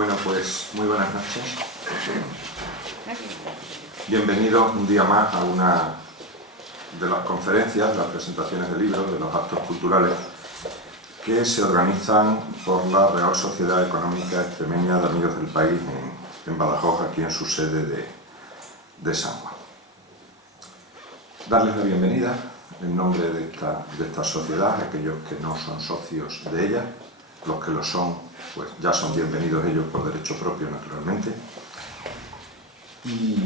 Bueno, pues muy buenas noches. Bienvenidos un día más a una de las conferencias, de las presentaciones de libros, de los actos culturales que se organizan por la Real Sociedad Económica Extremeña de Amigos del País en Badajoz, aquí en su sede de San Juan. Darles la bienvenida en nombre de esta sociedad a aquellos que no son socios de ella. Los que lo son, pues ya son bienvenidos ellos por derecho propio, naturalmente. Y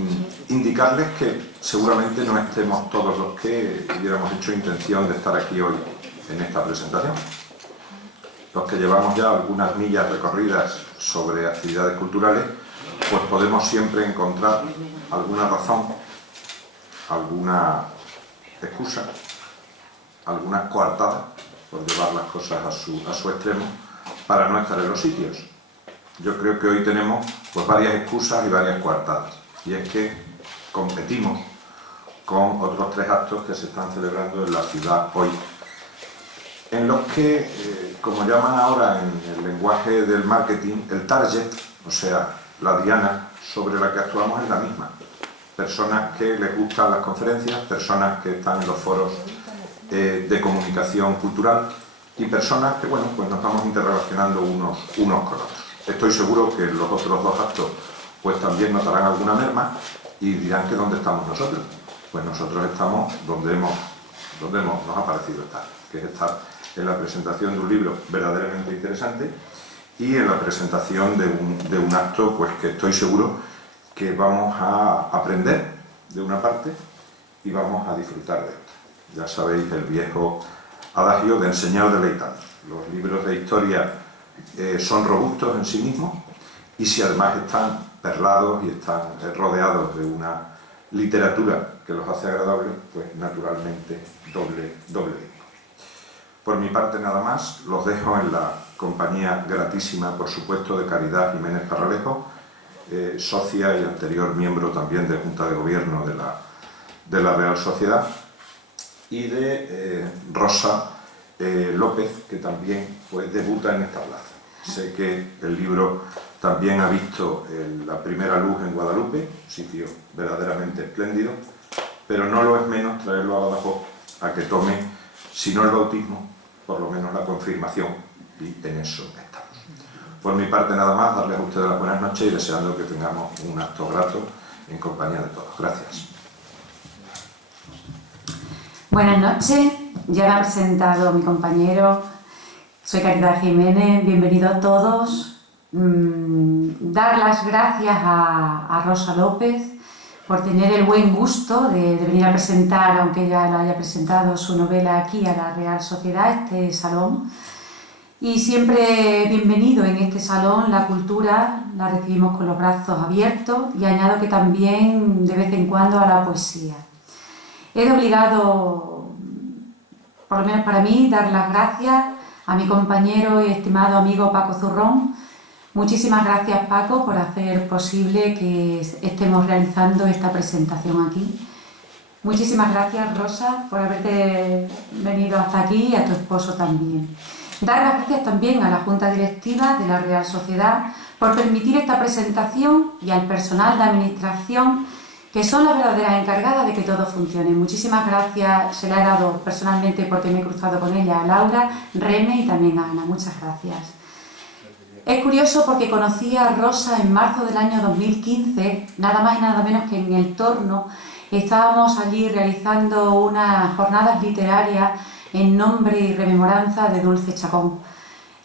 indicarles que seguramente no estemos todos los que hubiéramos hecho intención de estar aquí hoy en esta presentación. Los que llevamos ya algunas millas recorridas sobre actividades culturales, pues podemos siempre encontrar alguna razón, alguna excusa, alguna coartada, por llevar las cosas a su extremo, para no estar en los sitios. Yo creo que hoy tenemos pues varias excusas y varias coartadas. Y es que competimos con otros 3 actos que se están celebrando en la ciudad hoy, en los que, como llaman ahora en el lenguaje del marketing, el target, o sea, la diana sobre la que actuamos es la misma. Personas que les gustan las conferencias, personas que están en los foros de comunicación cultural y personas que, bueno, pues nos vamos interrelacionando unos con otros. Estoy seguro que los otros 2 actos pues también notarán alguna merma y dirán que ¿dónde estamos nosotros? Pues nosotros estamos donde nos ha parecido estar, que es estar en la presentación de un libro verdaderamente interesante y en la presentación de un acto pues que estoy seguro que vamos a aprender de una parte y vamos a disfrutar de otra. Ya sabéis el viejo adagio de enseñar deleitando. Los libros de historia son robustos en sí mismos y si además están perlados y están rodeados de una literatura que los hace agradables, pues naturalmente doble bien. Por mi parte nada más, los dejo en la compañía gratísima, por supuesto, de Caridad Jiménez Parralejo, socia y anterior miembro también de Junta de Gobierno de la Real Sociedad, y de Rosa López, que también pues debuta en esta plaza. Sé que el libro también ha visto la primera luz en Guadalupe, un sitio verdaderamente espléndido, pero no lo es menos traerlo a Badajoz a que tome, si no el bautismo, por lo menos la confirmación, y en eso estamos. Por mi parte nada más, darles a ustedes las buenas noches y deseando que tengamos un acto grato en compañía de todos. Gracias. Buenas noches, ya me ha presentado mi compañero, soy Caridad Jiménez, bienvenidos a todos. Dar las gracias a Rosa López por tener el buen gusto de venir a presentar, aunque ya la haya presentado, su novela aquí a la Real Sociedad, este salón. Y siempre bienvenido en este salón, la cultura la recibimos con los brazos abiertos y añado que también de vez en cuando a la poesía. He de obligado, por lo menos para mí, dar las gracias a mi compañero y estimado amigo Paco Zurrón. Muchísimas gracias, Paco, por hacer posible que estemos realizando esta presentación aquí. Muchísimas gracias, Rosa, por haberte venido hasta aquí y a tu esposo también. Dar las gracias también a la Junta Directiva de la Real Sociedad por permitir esta presentación y al personal de administración, que son las verdaderas encargadas de que todo funcione. Muchísimas gracias, se la he dado personalmente porque me he cruzado con ella, a Laura, Reme y también a Ana. Muchas gracias. Es curioso porque conocí a Rosa en marzo del año 2015, nada más y nada menos que en el Torno. Estábamos allí realizando unas jornadas literarias en nombre y rememoranza de Dulce Chacón.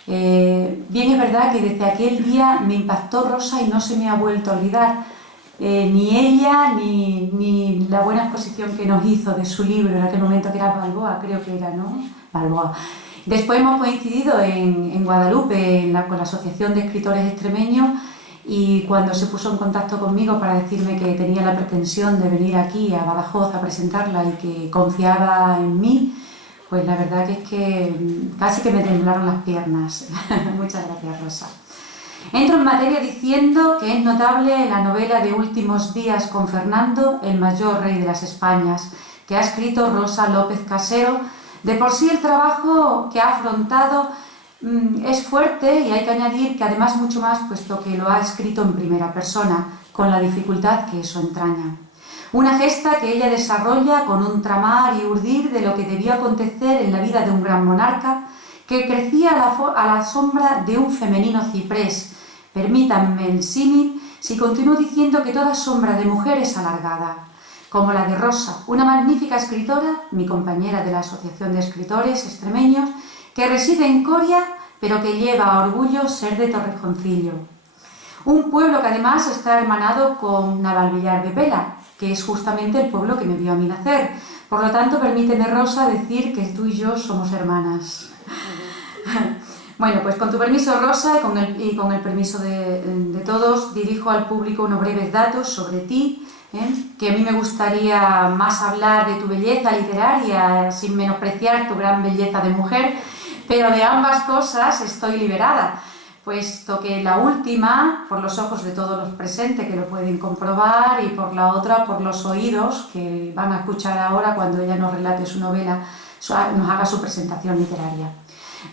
Bien es verdad que desde aquel día me impactó Rosa y no se me ha vuelto a olvidar. Ni ella, ni la buena exposición que nos hizo de su libro en aquel momento, que era Balboa, creo que era, ¿no? Balboa. Después hemos coincidido en Guadalupe con la Asociación de Escritores Extremeños y cuando se puso en contacto conmigo para decirme que tenía la pretensión de venir aquí a Badajoz a presentarla y que confiaba en mí, pues la verdad que es que casi que me temblaron las piernas. Muchas gracias, Rosa. Entro en materia diciendo que es notable la novela de Últimos días con Fernando, el mayor rey de las Españas, que ha escrito Rosa López Casero. De por sí el trabajo que ha afrontado es fuerte y hay que añadir que además mucho más, puesto que lo ha escrito en primera persona, con la dificultad que eso entraña. Una gesta que ella desarrolla con un tramar y urdir de lo que debió acontecer en la vida de un gran monarca que crecía a la sombra de un femenino ciprés. Permítanme el símil si continúo diciendo que toda sombra de mujer es alargada, como la de Rosa, una magnífica escritora, mi compañera de la Asociación de Escritores Extremeños, que reside en Coria, pero que lleva a orgullo ser de Torrejoncillo. Un pueblo que además está hermanado con Navalvillar de Pela, que es justamente el pueblo que me vio a mí nacer. Por lo tanto, permíteme, Rosa, decir que tú y yo somos hermanas. Bueno, pues con tu permiso, Rosa, y con el permiso de todos, dirijo al público unos breves datos sobre ti, que a mí me gustaría más hablar de tu belleza literaria, sin menospreciar tu gran belleza de mujer, pero de ambas cosas estoy liberada, puesto que la última, por los ojos de todos los presentes que lo pueden comprobar, y por la otra, por los oídos que van a escuchar ahora cuando ella nos relate su novela, nos haga su presentación literaria.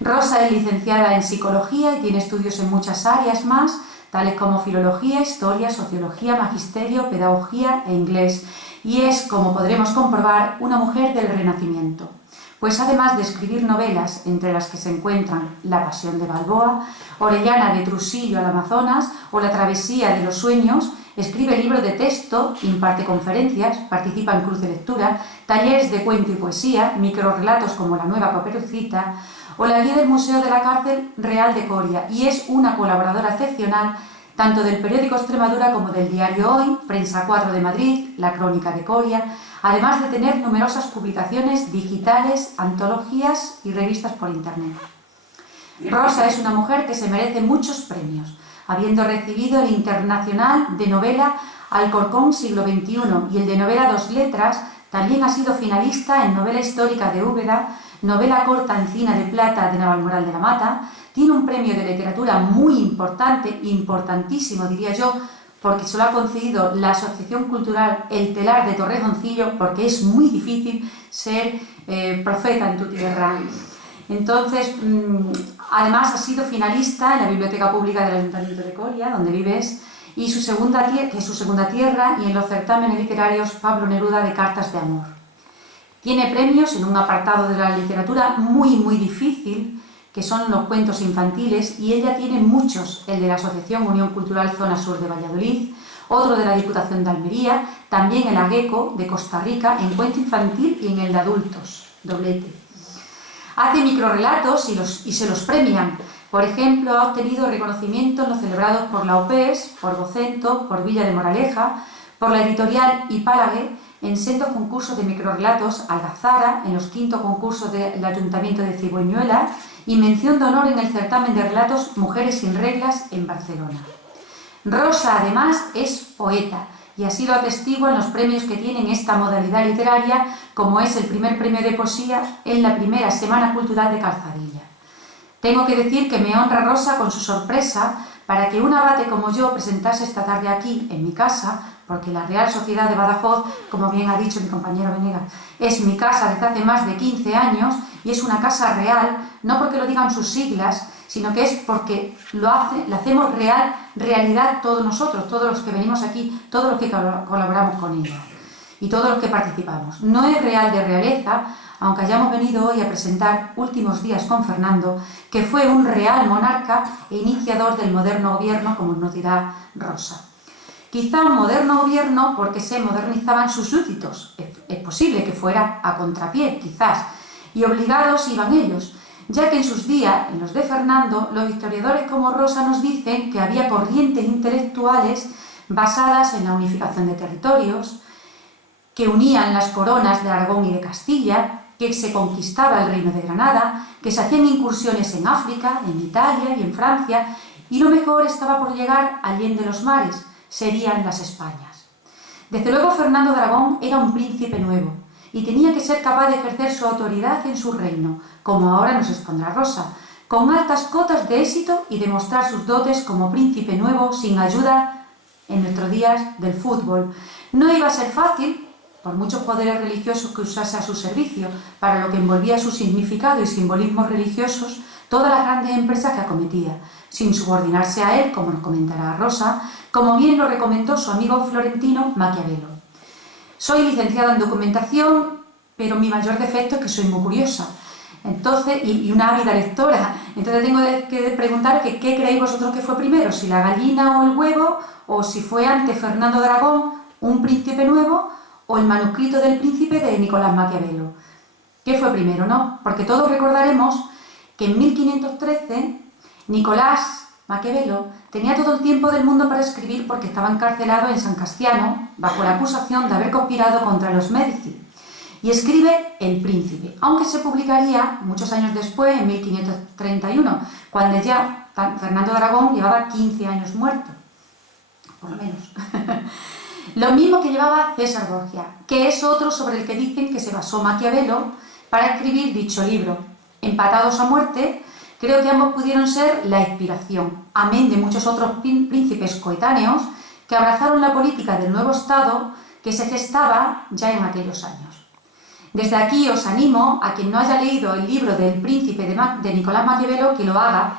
Rosa es licenciada en Psicología y tiene estudios en muchas áreas más, tales como Filología, Historia, Sociología, Magisterio, Pedagogía e Inglés, y es, como podremos comprobar, una mujer del Renacimiento. Pues además de escribir novelas, entre las que se encuentran La Pasión de Balboa, Orellana de Trusillo al Amazonas o La Travesía de los Sueños, escribe libros de texto, imparte conferencias, participa en Cruz de Lectura, talleres de cuento y poesía, microrrelatos como La Nueva Caperucita o la guía del Museo de la Cárcel Real de Coria, y es una colaboradora excepcional tanto del periódico Extremadura como del diario Hoy, Prensa 4 de Madrid, La Crónica de Coria, además de tener numerosas publicaciones digitales, antologías y revistas por internet. Rosa es una mujer que se merece muchos premios, habiendo recibido el Internacional de Novela Alcorcón Siglo XXI y el de Novela Dos Letras. También ha sido finalista en Novela Histórica de Úbeda, Novela Corta Encina de Plata de Navalmoral de la Mata. Tiene un premio de literatura muy importante, importantísimo diría yo, porque se lo ha concedido la Asociación Cultural El Telar de Torrejoncillo, porque es muy difícil ser profeta en tu tierra. Entonces, además ha sido finalista en la Biblioteca Pública del Ayuntamiento de Coria, donde vives, y que es su segunda tierra, y en los certámenes literarios Pablo Neruda de Cartas de Amor. Tiene premios en un apartado de la literatura muy difícil, que son los cuentos infantiles, y ella tiene muchos, el de la Asociación Unión Cultural Zona Sur de Valladolid, otro de la Diputación de Almería, también el AGECO de Costa Rica en cuento infantil y en el de adultos, doblete. Hace microrrelatos y se los premian. Por ejemplo, ha obtenido reconocimientos los celebrados por la OPES, por Vocento, por Villa de Moraleja, por la editorial Ipálague, en sendos concursos de microrrelatos Algazara, en los 5º concursos del Ayuntamiento de Cigüeñuela y mención de honor en el certamen de relatos Mujeres sin Reglas en Barcelona. Rosa, además, es poeta y así lo atestigua en los premios que tiene en esta modalidad literaria, como es el primer premio de poesía en la primera Semana Cultural de Calzadilla. Tengo que decir que me honra Rosa con su sorpresa para que un abate como yo presentase esta tarde aquí, en mi casa, porque la Real Sociedad de Badajoz, como bien ha dicho mi compañero Venegas, es mi casa desde hace más de 15 años y es una casa real, no porque lo digan sus siglas, sino que es porque lo hacemos realidad todos nosotros, todos los que venimos aquí, todos los que colaboramos con ella y todos los que participamos. No es real de realeza, aunque hayamos venido hoy a presentar Últimos días con Fernando, que fue un real monarca e iniciador del moderno gobierno, como nos dirá Rosa. Quizá un moderno gobierno porque se modernizaban sus súbditos, es posible que fuera a contrapié, quizás, y obligados iban ellos, ya que en sus días, en los de Fernando, los historiadores como Rosa nos dicen que había corrientes intelectuales basadas en la unificación de territorios, que unían las coronas de Aragón y de Castilla, que se conquistaba el reino de Granada, que se hacían incursiones en África, en Italia y en Francia, y lo mejor estaba por llegar allende los mares, serían las Españas. Desde luego Fernando de Aragón era un príncipe nuevo y tenía que ser capaz de ejercer su autoridad en su reino, como ahora nos expondrá Rosa, con altas cotas de éxito y demostrar sus dotes como príncipe nuevo sin ayuda, en nuestros días, del fútbol. No iba a ser fácil, por muchos poderes religiosos que usase a su servicio, para lo que envolvía su significado y simbolismos religiosos, todas las grandes empresas que acometía, sin subordinarse a él, como nos comentará Rosa, como bien lo recomendó su amigo florentino Maquiavelo. Soy licenciada en documentación, pero mi mayor defecto es que soy muy curiosa. Entonces, y una ávida lectora. Entonces tengo que preguntar que qué creéis vosotros que fue primero, si la gallina o el huevo, o si fue antes Fernando de Aragón, un príncipe nuevo, o el manuscrito del príncipe de Nicolás Maquiavelo. ¿Qué fue primero, no? Porque todos recordaremos que en 1513 Nicolás Maquiavelo tenía todo el tiempo del mundo para escribir porque estaba encarcelado en San Castiano bajo la acusación de haber conspirado contra los Médici. Y escribe El Príncipe, aunque se publicaría muchos años después, en 1531, cuando ya Fernando de Aragón llevaba 15 años muerto, por lo menos. Lo mismo que llevaba César Borgia, que es otro sobre el que dicen que se basó Maquiavelo para escribir dicho libro. Empatados a muerte, creo que ambos pudieron ser la inspiración, amén de muchos otros príncipes coetáneos que abrazaron la política del nuevo Estado que se gestaba ya en aquellos años. Desde aquí os animo a quien no haya leído el libro del Príncipe de Nicolás Maquiavelo que lo haga,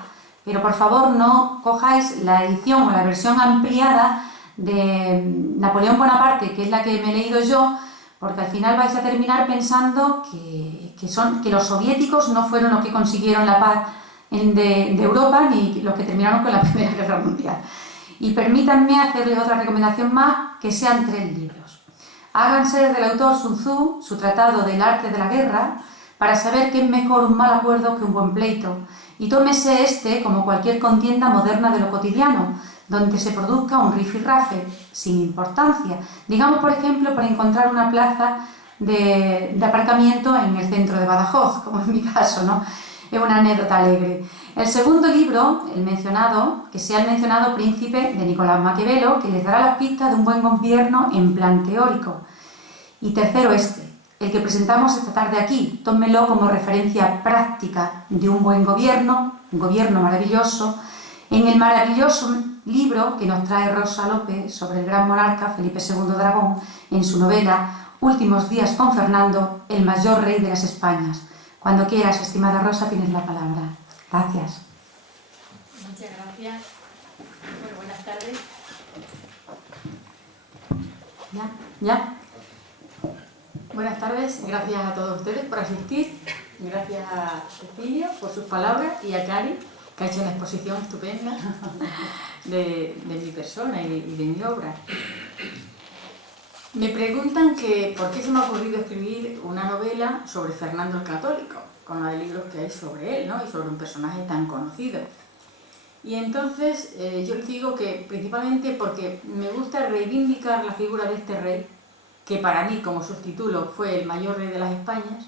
pero por favor no cojáis la edición o la versión ampliada de Napoleón Bonaparte, que es la que me he leído yo, porque al final vais a terminar pensando que los soviéticos no fueron los que consiguieron la paz de Europa ni los que terminaron con la Primera Guerra Mundial. Y permítanme hacerles otra recomendación más, que sean 3 libros. Háganse del autor Sun Tzu, su tratado del arte de la guerra, para saber que es mejor un mal acuerdo que un buen pleito. Y tómese este como cualquier contienda moderna de lo cotidiano, donde se produzca un rifirrafe sin importancia. Digamos, por ejemplo, para encontrar una plaza de aparcamiento en el centro de Badajoz, como en mi caso, ¿no? Es una anécdota alegre. El segundo libro, que sea el mencionado Príncipe de Nicolás Maquiavelo, que les dará las pistas de un buen gobierno en plan teórico. Y tercero el que presentamos esta tarde aquí, tómenlo como referencia práctica de un buen gobierno, un gobierno maravilloso, en el maravilloso libro que nos trae Rosa López sobre el gran monarca Felipe II de Aragón, en su novela Últimos días con Fernando, el mayor rey de las Españas. Cuando quieras, estimada Rosa, tienes la palabra. Gracias. Muchas gracias. Bueno, buenas tardes. ¿Ya? Buenas tardes, gracias a todos ustedes por asistir. Gracias a Cecilia por sus palabras y a Cari, que ha hecho una exposición estupenda de mi persona y de mi obra. Me preguntan que por qué se me ha ocurrido escribir una novela sobre Fernando el Católico, con la de libros que hay sobre él, ¿no? Y sobre un personaje tan conocido. Y entonces yo les digo que principalmente porque me gusta reivindicar la figura de este rey, que para mí, como subtítulo, fue el mayor rey de las Españas,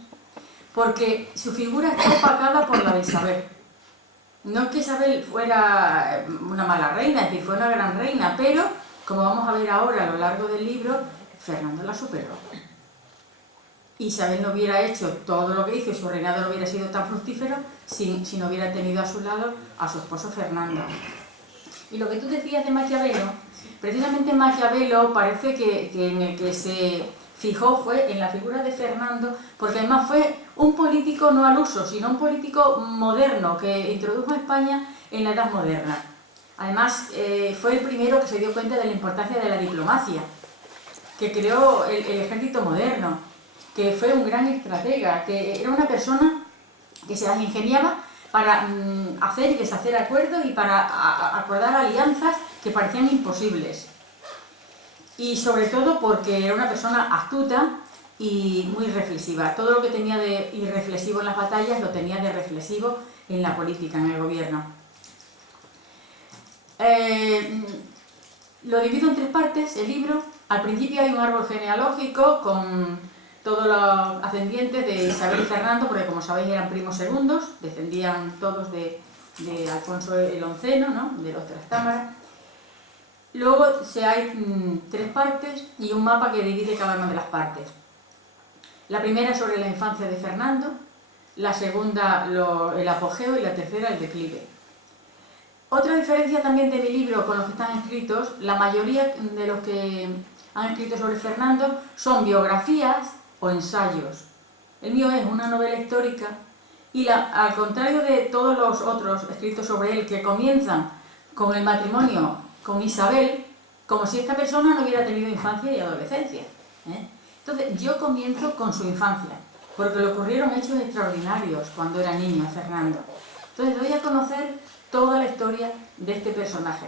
porque su figura está opacada por la de Isabel. No es que Isabel fuera una mala reina, es decir, fue una gran reina, pero, como vamos a ver ahora a lo largo del libro, Fernando la superó. Isabel no hubiera hecho todo lo que hizo y su reinado no hubiera sido tan fructífero si no hubiera tenido a su lado a su esposo Fernando. Y lo que tú decías de Maquiavelo, precisamente Maquiavelo parece que en el que se fijó fue en la figura de Fernando, porque además fue un político no al uso, sino un político moderno que introdujo a España en la Edad Moderna. Además, fue el primero que se dio cuenta de la importancia de la diplomacia, que creó el ejército moderno, que fue un gran estratega, que era una persona que se las ingeniaba para hacer y deshacer acuerdos y para acordar alianzas que parecían imposibles. Y sobre todo porque era una persona astuta y muy reflexiva. Todo lo que tenía de irreflexivo en las batallas lo tenía de reflexivo en la política, en el gobierno. Lo divido en 3 partes, el libro. Al principio hay un árbol genealógico con todos los ascendientes de Isabel y Fernando, porque como sabéis eran primos segundos, descendían todos de Alfonso el XI, ¿no? De los Trastámara. Luego hay 3 partes y un mapa que divide cada una de las partes. La primera sobre la infancia de Fernando, la segunda el apogeo y la tercera el declive. Otra diferencia también de mi libro con los que están escritos, la mayoría de los que han escrito sobre Fernando son biografías o ensayos. El mío es una novela histórica Y al contrario de todos los otros escritos sobre él que comienzan con el matrimonio con Isabel, como si esta persona no hubiera tenido infancia y adolescencia. Entonces, yo comienzo con su infancia, porque le ocurrieron hechos extraordinarios cuando era niño, Fernando. Entonces, doy a conocer toda la historia de este personaje.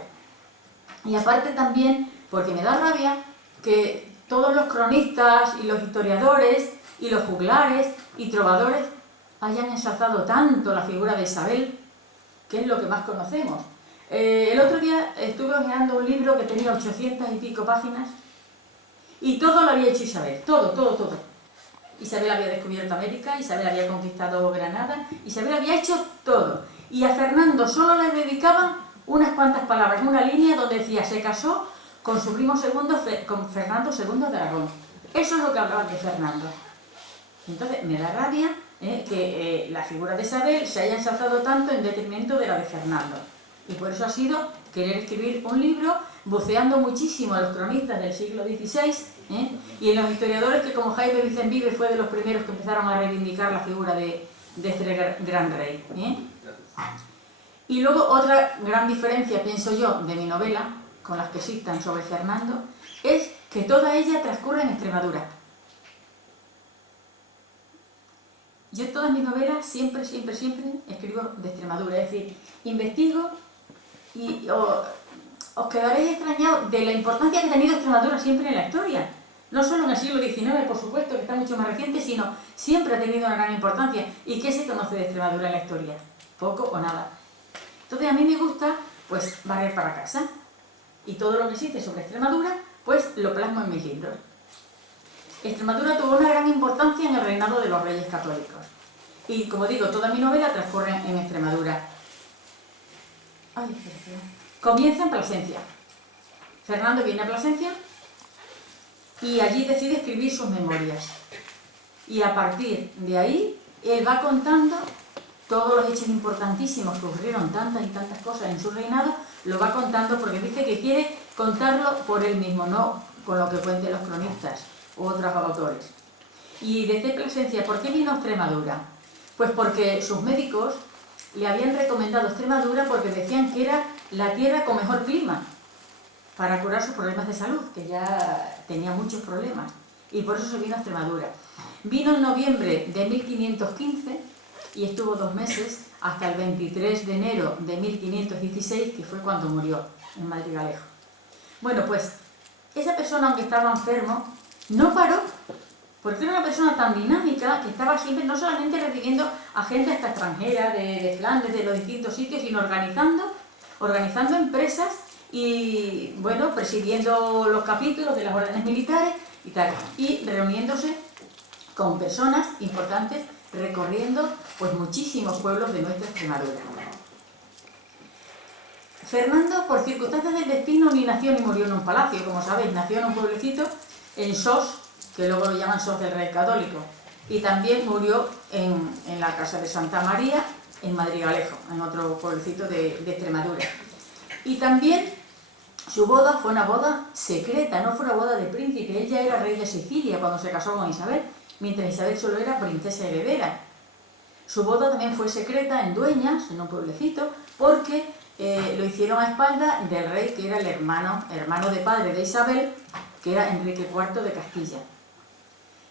Y aparte también, porque me da rabia que todos los cronistas y los historiadores y los juglares y trovadores hayan ensalzado tanto la figura de Isabel, que es lo que más conocemos. El otro día estuve hojeando un libro que tenía 800 y pico páginas y todo lo había hecho Isabel, todo. Isabel había descubierto América, Isabel había conquistado Granada, Isabel había hecho todo. Y a Fernando solo le dedicaban unas cuantas palabras, una línea donde decía, se casó con su primo segundo, con Fernando II de Aragón. Eso es lo que hablaban de Fernando. Entonces me da rabia que la figura de Isabel se haya ensalzado tanto en detrimento de la de Fernando. Y por eso ha sido querer escribir un libro buceando muchísimo a los cronistas del siglo XVI y en los historiadores que, como Jaime Vicente fue de los primeros que empezaron a reivindicar la figura de este gran rey. Y luego otra gran diferencia, pienso yo, de mi novela, con las que existan sobre Fernando, es que toda ella transcurre en Extremadura. Yo en todas mis novelas siempre escribo de Extremadura, es decir, investigo y os quedaréis extrañados de la importancia que ha tenido Extremadura siempre en la historia. No solo en el siglo XIX, por supuesto, que está mucho más reciente, sino siempre ha tenido una gran importancia. ¿Y qué se conoce de Extremadura en la historia? Poco o nada. Entonces a mí me gusta, pues, barrer para casa. Y todo lo que existe sobre Extremadura, pues, lo plasmo en mis libros. Extremadura tuvo una gran importancia en el reinado de los reyes católicos. Y, como digo, toda mi novela transcurre en Extremadura. Comienza en Plasencia. Fernando viene a Plasencia y allí decide escribir sus memorias. Y a partir de ahí, él va contando todos los hechos importantísimos que ocurrieron, tantas y tantas cosas en su reinado, lo va contando porque dice que quiere contarlo por él mismo, no con lo que cuenten los cronistas u otros autores. Y desde Plasencia, ¿por qué vino a Extremadura? Pues porque sus médicos le habían recomendado Extremadura porque decían que era la tierra con mejor clima para curar sus problemas de salud, que ya tenía muchos problemas, y por eso se vino a Extremadura. Vino en noviembre de 1515 y estuvo 2 meses hasta el 23 de enero de 1516, que fue cuando murió en Madrigalejo. Bueno, pues esa persona, aunque estaba enfermo, no paró, porque era una persona tan dinámica que estaba siempre no solamente recibiendo a gente hasta extranjera, de Flandes, de los distintos sitios, sino organizando empresas y, bueno, presidiendo los capítulos de las órdenes militares y tal, y reuniéndose con personas importantes, recorriendo pues muchísimos pueblos de nuestra Extremadura. Fernando, por circunstancias del destino, ni nació ni murió en un palacio, como sabéis, nació en un pueblecito, en Sos, que luego lo llaman Sos del Rey Católico, y también murió en la casa de Santa María, en Madrigalejo, en otro pueblecito de Extremadura. Y también su boda fue una boda secreta, no fue una boda de príncipe. Él ya era rey de Sicilia cuando se casó con Isabel, mientras Isabel solo era princesa heredera. Su boda también fue secreta en Dueñas, en un pueblecito, porque lo hicieron a espaldas del rey que era el hermano de padre de Isabel, que era Enrique IV de Castilla.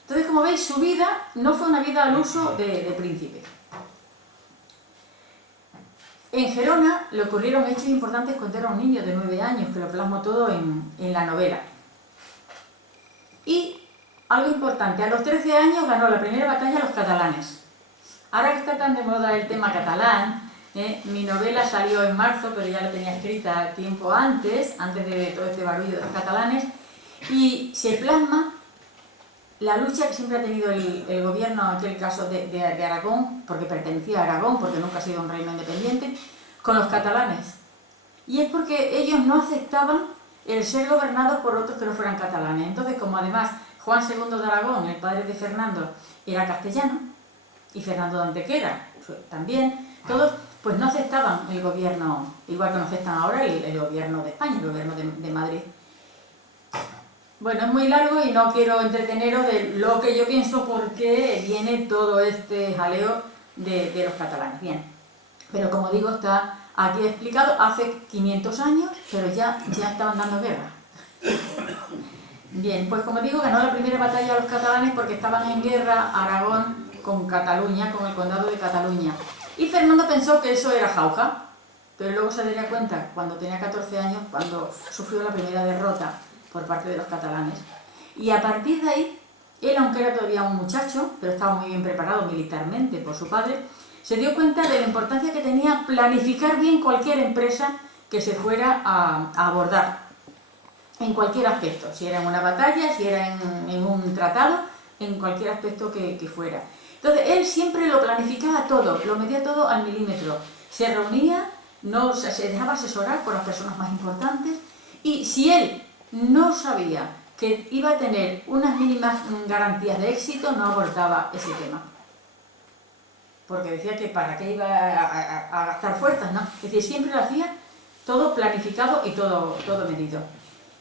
Entonces, como veis, su vida no fue una vida al uso de príncipe. En Gerona le ocurrieron hechos importantes cuando era un niño de 9 años, que lo plasmo todo en la novela. Y algo importante, a los 13 años ganó la primera batalla a los catalanes. Ahora que está tan de moda el tema catalán, mi novela salió en marzo, pero ya la tenía escrita tiempo antes de todo este barullo de los catalanes, y se plasma la lucha que siempre ha tenido el gobierno, en aquel caso de Aragón, porque pertenecía a Aragón, porque nunca ha sido un reino independiente, con los catalanes. Y es porque ellos no aceptaban el ser gobernados por otros que no fueran catalanes. Entonces, como además Juan II de Aragón, el padre de Fernando, era castellano, y Fernando de Antequera también, todos pues no aceptaban el gobierno, igual que no aceptan ahora el gobierno de España, el gobierno de Madrid. Bueno, es muy largo y no quiero entreteneros de lo que yo pienso porque viene todo este jaleo de los catalanes. Bien, pero como digo, está aquí explicado hace 500 años, pero ya estaban dando guerra. Bien, pues como digo, ganó la primera batalla los catalanes porque estaban en guerra Aragón con Cataluña, con el condado de Cataluña. Y Fernando pensó que eso era jauja, pero luego se daría cuenta, cuando tenía 14 años, cuando sufrió la primera derrota por parte de los catalanes. Y a partir de ahí, él, aunque era todavía un muchacho, pero estaba muy bien preparado militarmente por su padre, se dio cuenta de la importancia que tenía planificar bien cualquier empresa que se fuera a abordar, en cualquier aspecto, si era en una batalla, si era en un tratado, en cualquier aspecto que fuera. Entonces, él siempre lo planificaba todo, lo medía todo al milímetro. Se reunía, se dejaba asesorar por las personas más importantes, y si él no sabía que iba a tener unas mínimas garantías de éxito, no abordaba ese tema. Porque decía que para qué iba a gastar fuerzas, ¿no? Es decir, siempre lo hacía todo planificado y todo medido.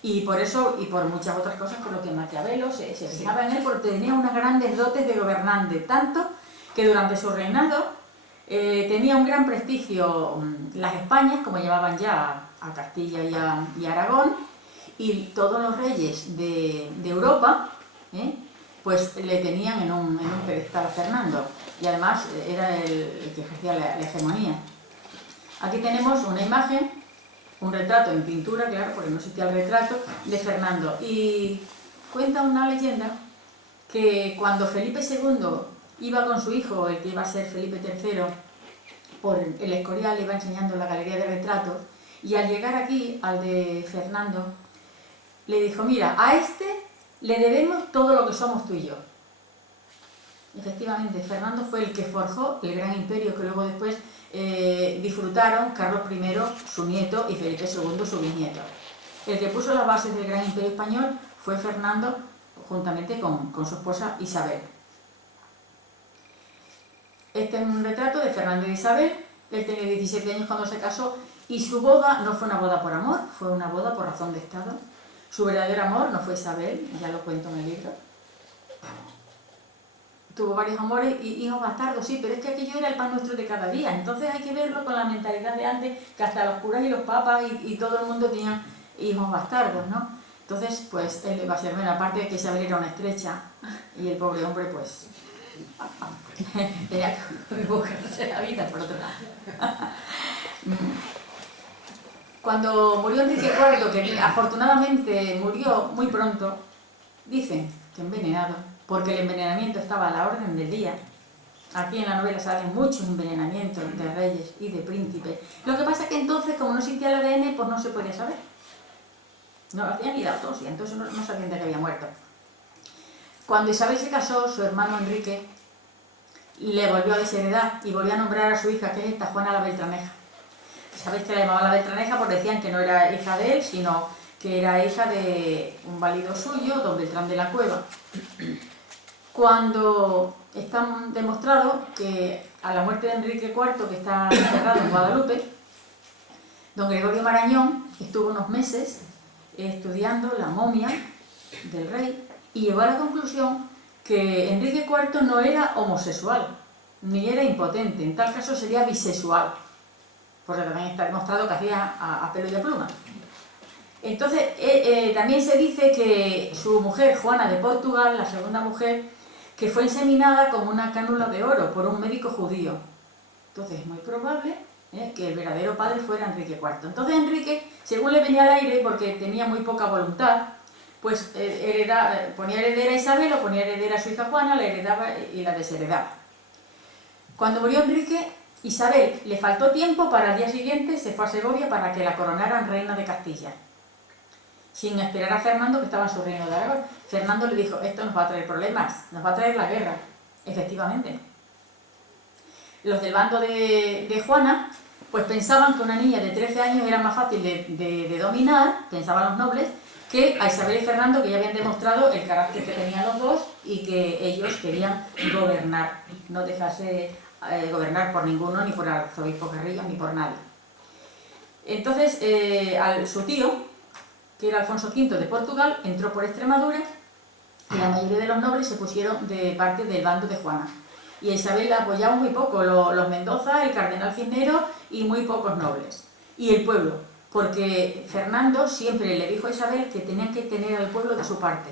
Y por eso, y por muchas otras cosas, por lo que Maquiavelo se fijaba en él, porque tenía unas grandes dotes de gobernante, tanto que durante su reinado tenía un gran prestigio las Españas, como llamaban ya a Castilla y a Aragón, y todos los reyes de Europa, pues le tenían en un pedestal a Fernando, y además era el que ejercía la hegemonía. Aquí tenemos una imagen, un retrato en pintura, claro, porque no existía el retrato, de Fernando. Y cuenta una leyenda que cuando Felipe II iba con su hijo, el que iba a ser Felipe III, por el Escorial, iba enseñando la galería de retratos, y al llegar aquí, al de Fernando, le dijo: mira, a este le debemos todo lo que somos tú y yo. Efectivamente, Fernando fue el que forjó el gran imperio que luego después disfrutaron Carlos I, su nieto, y Felipe II, su bisnieto. El que puso las bases del gran imperio español fue Fernando, juntamente con su esposa Isabel. Este es un retrato de Fernando e Isabel. Él tenía 17 años cuando se casó, y su boda no fue una boda por amor, fue una boda por razón de Estado. Su verdadero amor no fue Isabel, ya lo cuento en el libro. Tuvo varios amores y hijos bastardos, sí, pero es que aquello era el pan nuestro de cada día. Entonces hay que verlo con la mentalidad de antes, que hasta los curas y los papas y todo el mundo tenían hijos bastardos, ¿no? Entonces, pues él iba a ser, bueno, aparte de que Isabel era una estrecha, y el pobre hombre, pues, tenía que buscarse la vida por otro lado. Cuando murió Enrique IV, que afortunadamente murió muy pronto, dicen que envenenado, porque el envenenamiento estaba a la orden del día. Aquí en la novela salen muchos envenenamientos de reyes y de príncipes. Lo que pasa es que entonces, como no existía el ADN, pues no se podía saber. No lo hacían ni la autopsia, entonces no sabían de que había muerto. Cuando Isabel se casó, su hermano Enrique le volvió a desheredar y volvió a nombrar a su hija, que es esta, Juana la Beltraneja. Sabéis que la llamaban la Beltraneja porque decían que no era hija de él, sino que era hija de un valido suyo, don Beltrán de la Cueva. Cuando está demostrado que a la muerte de Enrique IV, que está enterrado en Guadalupe, don Gregorio Marañón estuvo unos meses estudiando la momia del rey y llegó a la conclusión que Enrique IV no era homosexual, ni era impotente, en tal caso sería bisexual, porque también está demostrado que hacía a pelo y a pluma. Entonces, también se dice que su mujer, Juana de Portugal, la segunda mujer, que fue inseminada con una cánula de oro por un médico judío. Entonces es muy probable que el verdadero padre fuera Enrique IV. Entonces Enrique, según le venía al aire, porque tenía muy poca voluntad, pues ponía heredera a Isabel o ponía heredera a su hija Juana, la heredaba y la desheredaba. Cuando murió Enrique, Isabel le faltó tiempo para el día siguiente, se fue a Segovia para que la coronaran reina de Castilla, sin esperar a Fernando, que estaba en su reino de Aragón. Fernando le dijo: esto nos va a traer problemas, nos va a traer la guerra. Efectivamente. Los del bando de Juana, pues pensaban que una niña de 13 años era más fácil de dominar, pensaban los nobles, que a Isabel y Fernando, que ya habían demostrado el carácter que tenían los dos y que ellos querían gobernar, no dejarse gobernar por ninguno, ni por arzobispo Carrillo, ni por nadie. Entonces, su tío, que era Alfonso V de Portugal, entró por Extremadura y la mayoría de los nobles se pusieron de parte del bando de Juana. y a Isabel la apoyaban muy poco, los Mendoza, el cardenal Cisneros y muy pocos nobles. Y el pueblo, porque Fernando siempre le dijo a Isabel que tenían que tener al pueblo de su parte.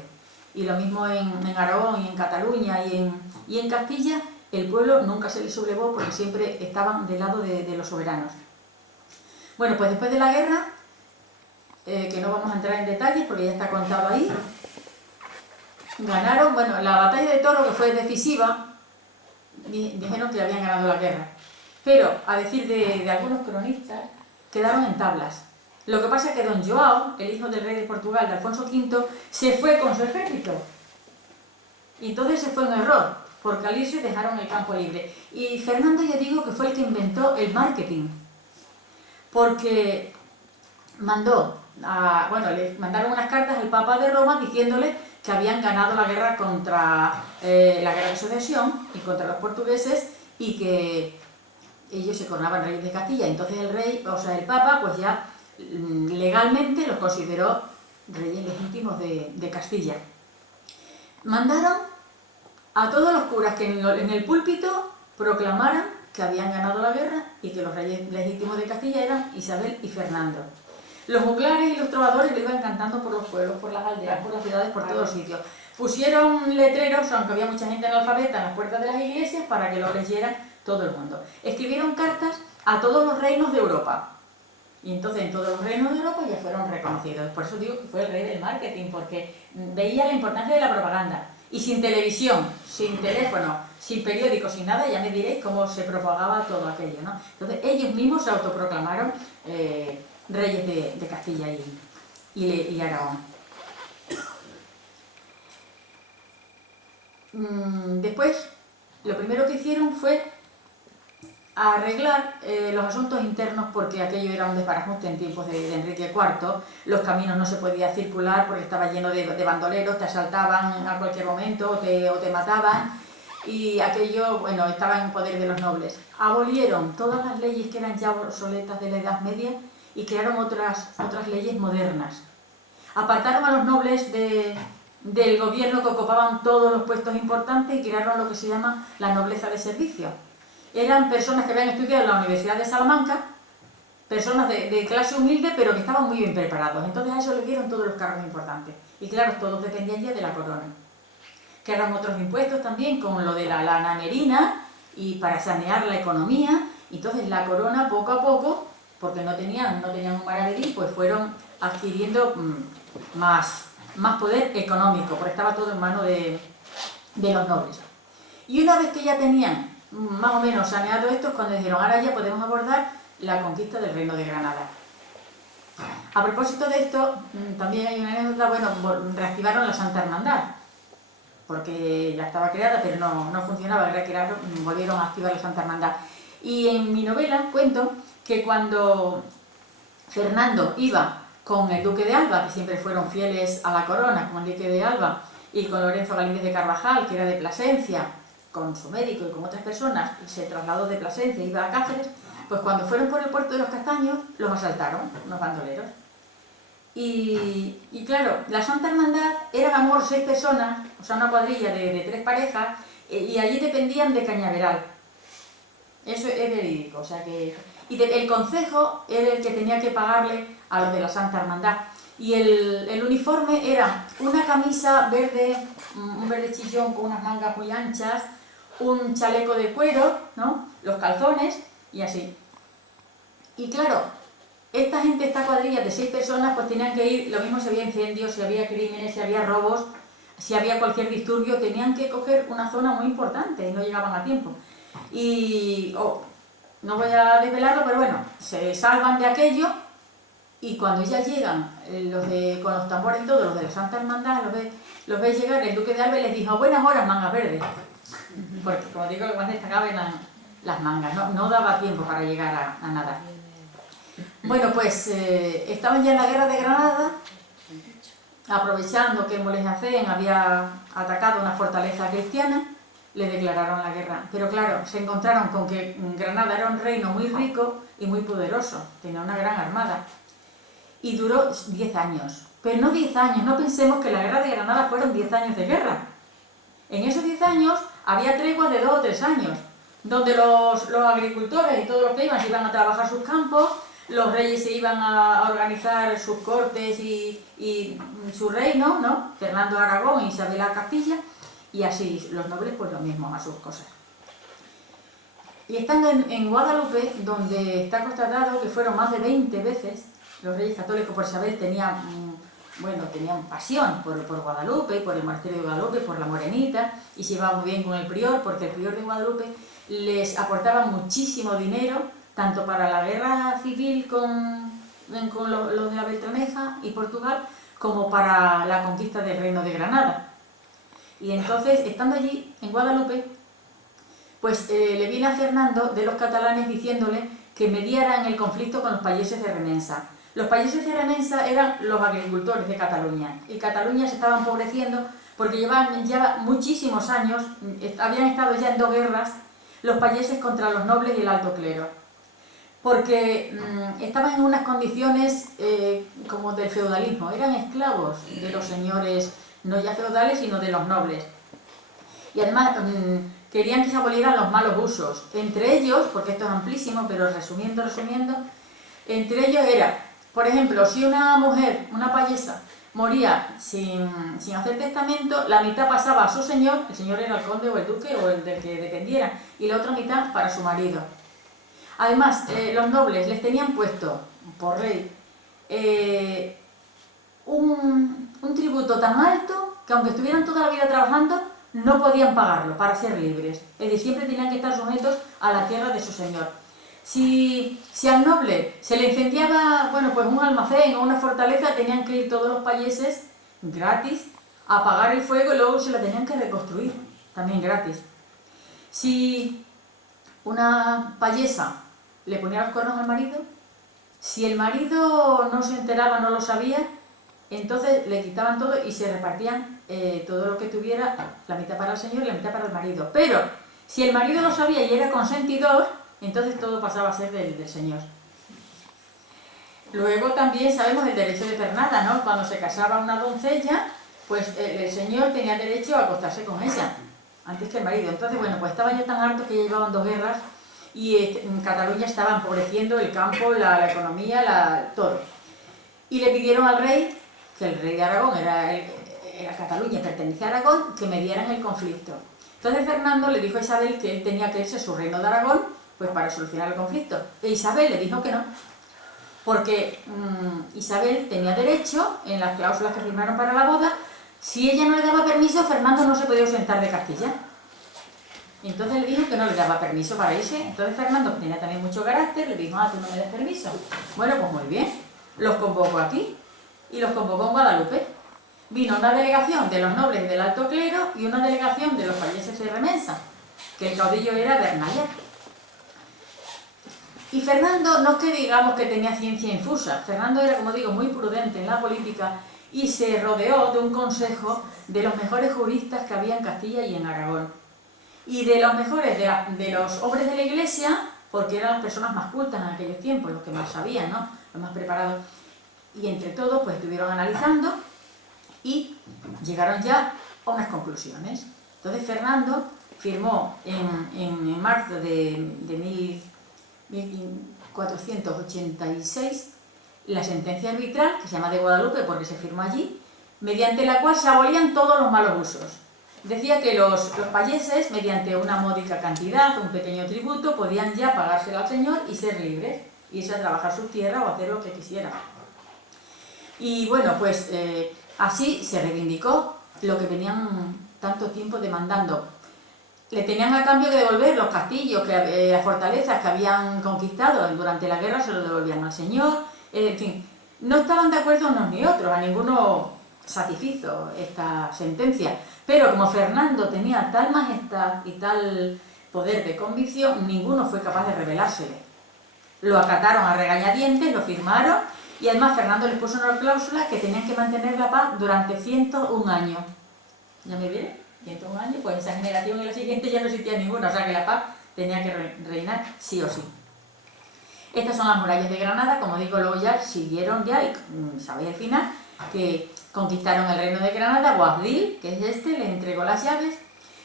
Y lo mismo en Aragón y en Cataluña y en Castilla, el pueblo nunca se les sublevó porque siempre estaban del lado de los soberanos. Bueno, pues después de la guerra, que no vamos a entrar en detalles porque ya está contado ahí, ganaron, bueno, la batalla de Toro, que fue decisiva, dijeron que habían ganado la guerra. Pero, a decir de algunos cronistas, quedaron en tablas. Lo que pasa es que don Joao, el hijo del rey de Portugal, de Alfonso V, se fue con su ejército. Y entonces se fue un error, porque al irse dejaron el campo libre. Y Fernando, yo digo que fue el que inventó el marketing, porque le mandaron unas cartas al Papa de Roma diciéndole que habían ganado la guerra contra la guerra de sucesión y contra los portugueses y que ellos se coronaban reyes de Castilla. Entonces el Papa, pues ya legalmente los consideró reyes legítimos de Castilla. Mandaron a todos los curas que en el púlpito proclamaran que habían ganado la guerra y que los reyes legítimos de Castilla eran Isabel y Fernando. Los juglares y los trovadores lo iban cantando por los pueblos, por las aldeas, por las ciudades, por todos sitios. Pusieron letreros, aunque había mucha gente analfabeta, en las puertas de las iglesias para que lo leyeran todo el mundo. Escribieron cartas a todos los reinos de Europa. Y entonces en todos los reinos de Europa ya fueron reconocidos. Por eso digo que fue el rey del marketing, porque veía la importancia de la propaganda. Y sin televisión, sin teléfono, sin periódico, sin nada, ya me diréis cómo se propagaba todo aquello, ¿no? Entonces ellos mismos se autoproclamaron reyes de Castilla y Aragón. Después, lo primero que hicieron fue arreglar los asuntos internos, porque aquello era un desbarajuste en tiempos de Enrique IV. Los caminos no se podía circular porque estaba lleno de bandoleros, te asaltaban a cualquier momento o te mataban, y aquello, bueno, estaba en poder de los nobles. Abolieron todas las leyes que eran ya obsoletas de la Edad Media y crearon otras leyes modernas. Apartaron a los nobles del gobierno, que ocupaban todos los puestos importantes, y crearon lo que se llama la nobleza de servicio. Eran personas que habían estudiado en la Universidad de Salamanca, personas de clase humilde, pero que estaban muy bien preparados. Entonces a eso le dieron todos los cargos importantes. Y claro, todos dependían ya de la corona. Crearon otros impuestos también, como lo de la lana merina, y para sanear la economía. Entonces la corona, poco a poco, porque no tenían un maravedí, pues fueron adquiriendo más poder económico, porque estaba todo en manos de los nobles. Y una vez que ya tenían más o menos saneado esto, es cuando dijeron, ahora ya podemos abordar la conquista del Reino de Granada. A propósito de esto, también hay una anécdota. Bueno, reactivaron la Santa Hermandad, porque ya estaba creada, pero no funcionaba, volvieron a activar la Santa Hermandad. Y en mi novela cuento que cuando Fernando iba con el Duque de Alba, que siempre fueron fieles a la corona, con el Duque de Alba, y con Lorenzo Galíndez de Carvajal, que era de Plasencia, con su médico y con otras personas, y se trasladó de Plasencia y iba a Cáceres, pues cuando fueron por el puerto de los Castaños, los asaltaron unos bandoleros. Y claro, la Santa Hermandad eran a lo mejor 6 personas, o sea, una cuadrilla de 3 parejas, y allí dependían de Cañaveral. Eso es verídico, o sea que... Y el concejo era el que tenía que pagarle a los de la Santa Hermandad. Y el uniforme era una camisa verde, un verde chillón con unas mangas muy anchas, un chaleco de cuero, ¿no?, los calzones y así. Y claro, esta cuadrilla de 6 personas, pues tenían que ir, lo mismo si había incendios, si había crímenes, si había robos, si había cualquier disturbio, tenían que coger una zona muy importante y no llegaban a tiempo. Y no voy a desvelarlo, pero bueno, se salvan de aquello, y cuando ya llegan con los tambores y todo, los de la Santa Hermandad, los ves llegar. El Duque de Alba les dijo, buenas horas, mangas verdes, porque como digo, lo que más destacaba eran las mangas, no daba tiempo para llegar a nada. Bueno, pues estaban ya en la guerra de Granada, aprovechando que Molins había atacado una fortaleza cristiana, le declararon la guerra. Pero claro, se encontraron con que Granada era un reino muy rico y muy poderoso, tenía una gran armada, y duró 10 años. Pero no 10 años, no pensemos que la guerra de Granada fueron 10 años de guerra. En esos 10 años había treguas de 2 o 3 años, donde los agricultores y todos los que iban se iban a trabajar sus campos, los reyes se iban a organizar sus cortes y su reino, ¿no? Fernando de Aragón e Isabel de Castilla, y así los nobles pues lo mismo a sus cosas. Y estando en Guadalupe, donde está constatado que fueron más de 20 veces, los reyes católicos por Isabel tenían pasión por Guadalupe, por el monasterio de Guadalupe, por la Morenita, y se llevaban muy bien con el prior, porque el prior de Guadalupe les aportaba muchísimo dinero, tanto para la guerra civil con los de la Beltraneja y Portugal, como para la conquista del reino de Granada. Y entonces, estando allí, en Guadalupe, pues le viene a Fernando de los catalanes diciéndole que mediaran el conflicto con los payeses de Remensa. Los payeses de Remensa eran los agricultores de Cataluña, y Cataluña se estaba empobreciendo porque llevaban ya muchísimos años, habían estado ya en 2 guerras, los payeses contra los nobles y el alto clero, porque estaban en unas condiciones como del feudalismo, eran esclavos de los señores, no ya feudales, sino de los nobles. Y además querían que se abolieran los malos usos. Entre ellos, porque esto es amplísimo, pero resumiendo, entre ellos era, por ejemplo, si una mujer, una payesa, moría sin hacer testamento, la mitad pasaba a su señor, el señor era el conde o el duque o el del que dependiera, y la otra mitad para su marido. Además, los nobles les tenían puesto, por ley, un tributo tan alto que aunque estuvieran toda la vida trabajando, no podían pagarlo para ser libres. Es decir, siempre tenían que estar sujetos a la tierra de su señor. Si al noble se le incendiaba, bueno, pues un almacén o una fortaleza, tenían que ir todos los payeses gratis a apagar el fuego y luego se la tenían que reconstruir, también gratis. Si una payesa le ponía los cuernos al marido, si el marido no se enteraba, no lo sabía, entonces le quitaban todo y se repartían todo lo que tuviera, la mitad para el señor y la mitad para el marido. Pero si el marido lo sabía y era consentidor, entonces todo pasaba a ser del señor. Luego también sabemos el derecho de pernada, ¿no? Cuando se casaba una doncella, pues el señor tenía derecho a acostarse con ella, antes que el marido. Entonces, bueno, pues estaban ya tan hartos que ya llevaban 2 guerras y en Cataluña estaba empobreciendo el campo, la economía, todo. Y le pidieron al rey, que el rey de Aragón era Cataluña, pertenecía a Aragón, que mediaran el conflicto. Entonces Fernando le dijo a Isabel que él tenía que irse a su reino de Aragón, pues para solucionar el conflicto. E Isabel le dijo que no, porque Isabel tenía derecho, en las cláusulas que firmaron para la boda, si ella no le daba permiso, Fernando no se podía ausentar de Castilla. Entonces le dijo que no le daba permiso para irse. Entonces Fernando, que tenía también mucho carácter, le dijo, tú no me das permiso. Bueno, pues muy bien, los convocó aquí y los convocó en Guadalupe. Vino una delegación de los nobles del alto clero y una delegación de los payeses de Remensa, que el caudillo era Bernayat. Y Fernando no es que digamos que tenía ciencia infusa, Fernando era, como digo, muy prudente en la política y se rodeó de un consejo de los mejores juristas que había en Castilla y en Aragón. Y de los mejores, de los hombres de la iglesia, porque eran las personas más cultas en aquellos tiempos, los que más sabían, ¿no? Los más preparados. Y entre todos, pues estuvieron analizando y llegaron ya a unas conclusiones. Entonces Fernando firmó en marzo de 1486 la sentencia arbitral, que se llama de Guadalupe porque se firmó allí, mediante la cual se abolían todos los malos usos. Decía que los payeses, mediante una módica cantidad, un pequeño tributo, podían ya pagárselo al señor y ser libres, irse a trabajar su tierra o hacer lo que quisieran. Y bueno, pues así se reivindicó lo que venían tanto tiempo demandando. Le tenían a cambio de devolver los castillos, las fortalezas que habían conquistado durante la guerra, se lo devolvían al señor. En fin, no estaban de acuerdo unos ni otros, a ninguno satisfizo esta sentencia. Pero como Fernando tenía tal majestad y tal poder de convicción, ninguno fue capaz de rebelársele. Lo acataron a regañadientes, lo firmaron, y además Fernando les puso una cláusula que tenían que mantener la paz durante 101 años. ¿Ya me viene? 101 años, pues esa generación y la siguiente ya no existía ninguna, o sea que la paz tenía que reinar sí o sí. Estas son las murallas de Granada, como digo, luego ya siguieron ya, y sabéis al final, que conquistaron el reino de Granada, Boabdil, que es le entregó las llaves,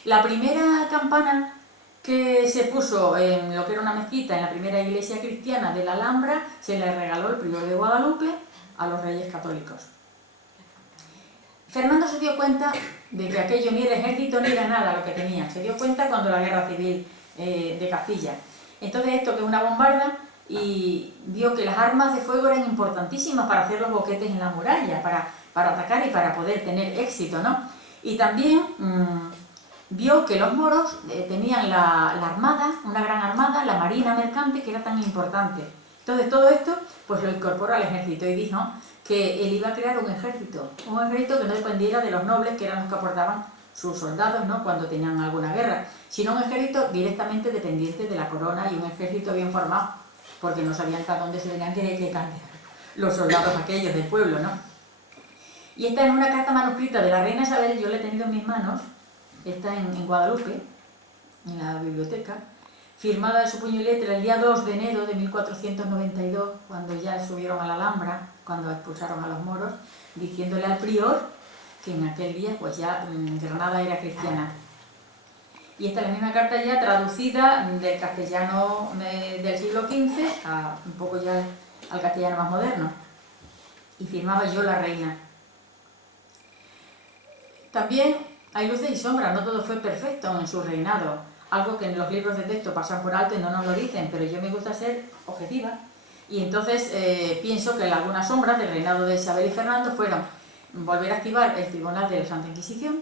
La primera campana que se puso en lo que era una mezquita, en la primera iglesia cristiana de la Alhambra, se le regaló el prior de Guadalupe a los reyes católicos. Fernando se dio cuenta de que aquello ni era ejército ni era nada lo que tenía. Se dio cuenta cuando la guerra civil de Castilla. Entonces esto que es una bombarda, y vio que las armas de fuego eran importantísimas para hacer los boquetes en la muralla, para atacar y para poder tener éxito, ¿no? Y también vio que los moros tenían la armada, una gran armada, la marina mercante, que era tan importante. Entonces todo esto pues lo incorporó al ejército y dijo que él iba a crear un ejército que no dependiera de los nobles, que eran los que aportaban sus soldados, ¿no?, cuando tenían alguna guerra, sino un ejército directamente dependiente de la corona y un ejército bien formado, porque no sabían hasta dónde se tenían que cambiar los soldados aquellos del pueblo, ¿no? Y esta es una carta manuscrita de la reina Isabel, yo la he tenido en mis manos, está en Guadalupe, en la biblioteca, firmada de su puño y letra el día 2 de enero de 1492, cuando ya subieron a la Alhambra, cuando expulsaron a los moros, diciéndole al prior que en aquel día pues ya Granada era cristiana. Y esta es la misma carta ya traducida del castellano del siglo XV a un poco ya al castellano más moderno. Y firmaba yo la reina. También hay luces y sombras, no todo fue perfecto en su reinado. Algo que en los libros de texto pasan por alto y no nos lo dicen, pero yo me gusta ser objetiva. Y entonces pienso que algunas sombras del reinado de Isabel y Fernando fueron volver a activar el Tribunal de la Santa Inquisición,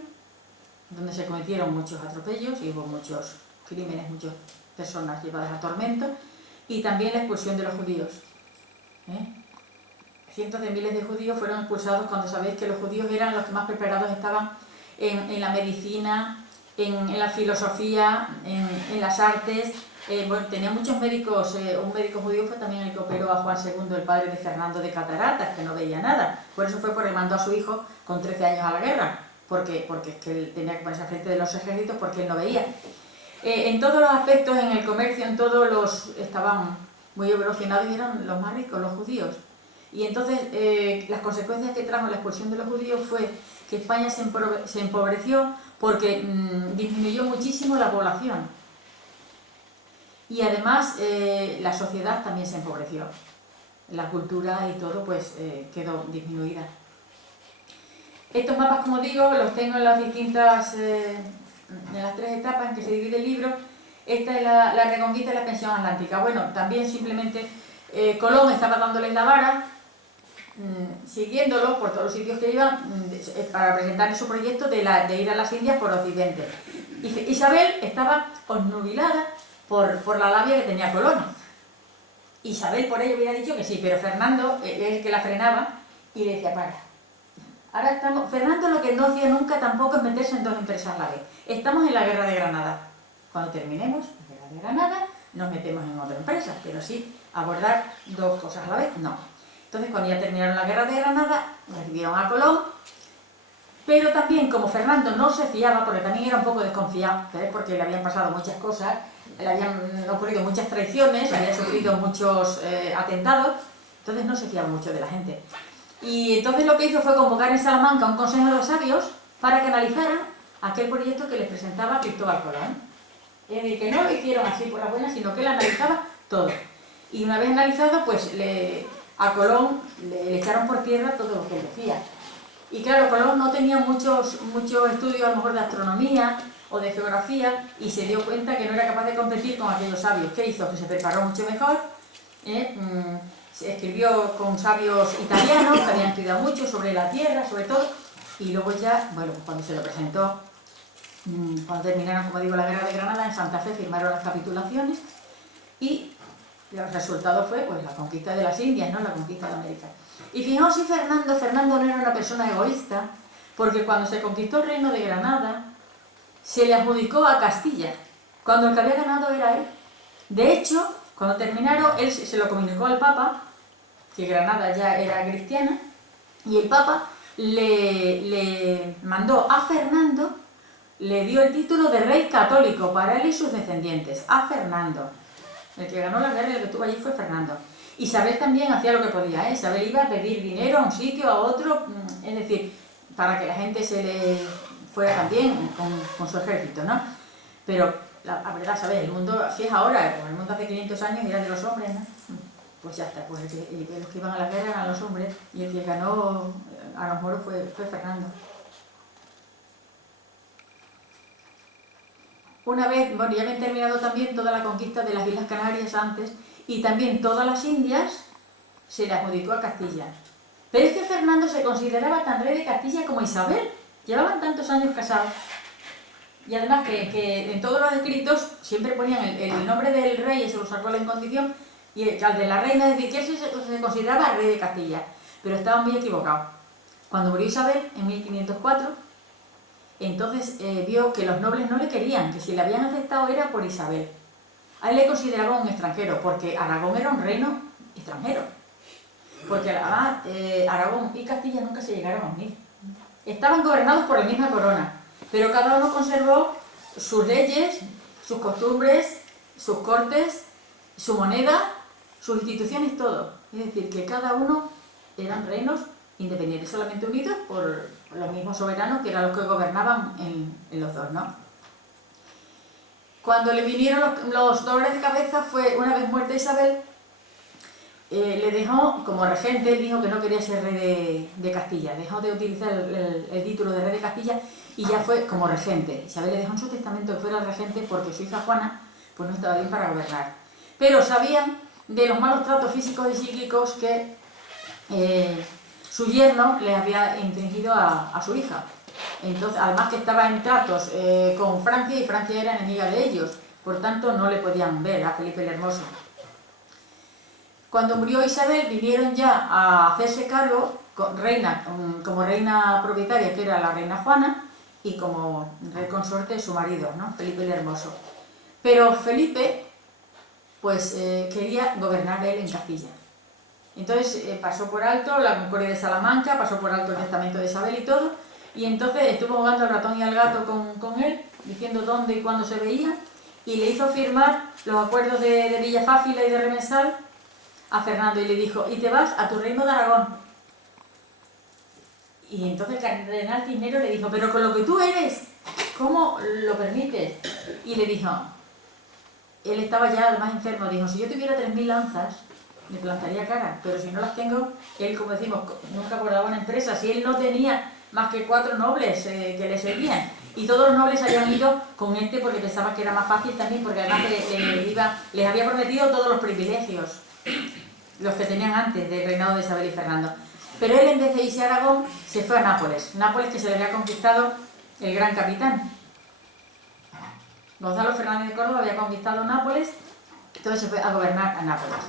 donde se cometieron muchos atropellos y hubo muchos crímenes, muchas personas llevadas a tormento, y también la expulsión de los judíos. Cientos de miles de judíos fueron expulsados cuando sabéis que los judíos eran los que más preparados estaban en la medicina, en la filosofía, en las artes. Bueno, tenía muchos médicos, un médico judío fue también el que operó a Juan II, el padre de Fernando, de cataratas, que no veía nada. Por eso fue porque mandó a su hijo con 13 años a la guerra, porque es que él tenía que ponerse al frente de los ejércitos porque él no veía. En todos los aspectos, en el comercio, en todos los estaban muy evolucionados y eran los más ricos, los judíos. Y entonces las consecuencias que trajo la expulsión de los judíos fue que España se empobreció porque disminuyó muchísimo la población. Y además la sociedad también se empobreció. La cultura y todo pues quedó disminuida. Estos mapas, como digo, los tengo en las distintas, en las 3 etapas en que se divide el libro. Esta es la reconquista de la expansión atlántica. Bueno, también simplemente Colón estaba dándoles la vara, siguiéndolo por todos los sitios que iban, para presentarles su proyecto de ir a las Indias por Occidente. Isabel estaba obnubilada por la labia que tenía Colón. Isabel por ello hubiera dicho que sí, pero Fernando es el que la frenaba y le decía, para. Ahora estamos... Fernando lo que no hacía nunca tampoco es meterse en 2 empresas a la vez. Estamos en la guerra de Granada. Cuando terminemos la guerra de Granada, nos metemos en otra empresa, pero sí, abordar 2 cosas a la vez, no. Entonces, cuando ya terminaron la guerra de Granada, recibieron a Colón, pero también, como Fernando no se fiaba, porque también era un poco desconfiado, ¿sabes?, porque le habían pasado muchas cosas, le habían ocurrido muchas traiciones, había sufrido muchos atentados, entonces no se fiaba mucho de la gente. Y entonces lo que hizo fue convocar en Salamanca un consejo de los sabios para que analizaran aquel proyecto que les presentaba Cristóbal Colón. Es decir, que no lo hicieron así por la buena, sino que él analizaba todo. Y una vez analizado, pues a Colón le echaron por tierra todo lo que él decía. Y claro, Colón no tenía muchos estudios a lo mejor de astronomía o de geografía, y se dio cuenta que no era capaz de competir con aquellos sabios. ¿Qué hizo? Que se preparó mucho mejor, se escribió con sabios italianos que habían estudiado mucho sobre la Tierra, sobre todo, y luego ya, bueno, pues cuando se lo presentó, cuando terminaron, como digo, la guerra de Granada, en Santa Fe firmaron las capitulaciones, y el resultado fue pues la conquista de las Indias, ¿no?, la conquista de América. Y fijaos si Fernando no era una persona egoísta, porque cuando se conquistó el reino de Granada, se le adjudicó a Castilla, cuando el que había ganado era él. De hecho, cuando terminaron, él se lo comunicó al Papa, que Granada ya era cristiana, y el Papa le mandó a Fernando, le dio el título de rey católico para él y sus descendientes, a Fernando. El que ganó la guerra y el que estuvo allí fue Fernando. Isabel también hacía lo que podía, ¿eh? Isabel iba a pedir dinero a un sitio, a otro, es decir, para que la gente se fuera también con su ejército, ¿no? Pero la verdad, ¿sabes? El mundo, así es ahora, como el mundo hace 500 años era de los hombres, ¿no? Pues ya está, pues los que iban a la guerra eran los hombres y el que ganó a los moros fue Fernando. Una vez, bueno, ya habían terminado también toda la conquista de las Islas Canarias antes y también todas las Indias se le adjudicó a Castilla. Pero es que Fernando se consideraba tan rey de Castilla como Isabel. Llevaban tantos años casados. Y además que en todos los escritos siempre ponían el nombre del rey, eso lo sacó la incondición, y al de la reina, es decir, que él se consideraba rey de Castilla. Pero estaban muy equivocados. Cuando murió Isabel, en 1504, entonces vio que los nobles no le querían, que si le habían aceptado era por Isabel. A él le consideraban un extranjero, porque Aragón era un reino extranjero. Porque además Aragón y Castilla nunca se llegaron a unir. Estaban gobernados por la misma corona, pero cada uno conservó sus leyes, sus costumbres, sus cortes, su moneda, sus instituciones, todo. Es decir, que cada uno eran reinos independientes, solamente unidos por los mismos soberanos que eran los que gobernaban en los dos, ¿no? Cuando le vinieron los dolores de cabeza fue una vez muerta Isabel, le dejó como regente, él dijo que no quería ser rey de Castilla, dejó de utilizar el título de rey de Castilla y ya fue como regente. Isabel le dejó en su testamento que fuera el regente porque su hija Juana pues no estaba bien para gobernar. Pero sabían de los malos tratos físicos y psíquicos que su yerno le había infligido a su hija. Entonces, además que estaba en tratos con Francia y Francia era enemiga de ellos, por tanto no le podían ver a Felipe el Hermoso. Cuando murió Isabel vinieron ya a hacerse cargo como reina propietaria, que era la reina Juana, y como rey consorte su marido, ¿no? Felipe el Hermoso. Pero Felipe pues quería gobernar él en Castilla. Entonces pasó por alto la Concordia de Salamanca, pasó por alto el testamento de Isabel y todo, y entonces estuvo jugando al ratón y al gato con él, diciendo dónde y cuándo se veía, y le hizo firmar los acuerdos de Villafáfila y de Remesal a Fernando y le dijo, y te vas a tu reino de Aragón. Y entonces el cardenal Cisneros le dijo, pero con lo que tú eres, ¿cómo lo permites? Y le dijo, él estaba ya además enfermo, dijo, si yo tuviera 3000 lanzas, me plantaría cara, pero si no las tengo, él, como decimos, nunca guardaba una empresa, si él no tenía más que 4 nobles que le seguían, y todos los nobles habían ido con este porque pensaban que era más fácil también, porque además les había prometido todos los privilegios, los que tenían antes del reinado de Isabel y Fernando. Pero él, en vez de irse a Aragón, se fue a Nápoles, que se le había conquistado el gran capitán. Gonzalo Fernández de Córdoba había conquistado Nápoles, entonces se fue a gobernar a Nápoles.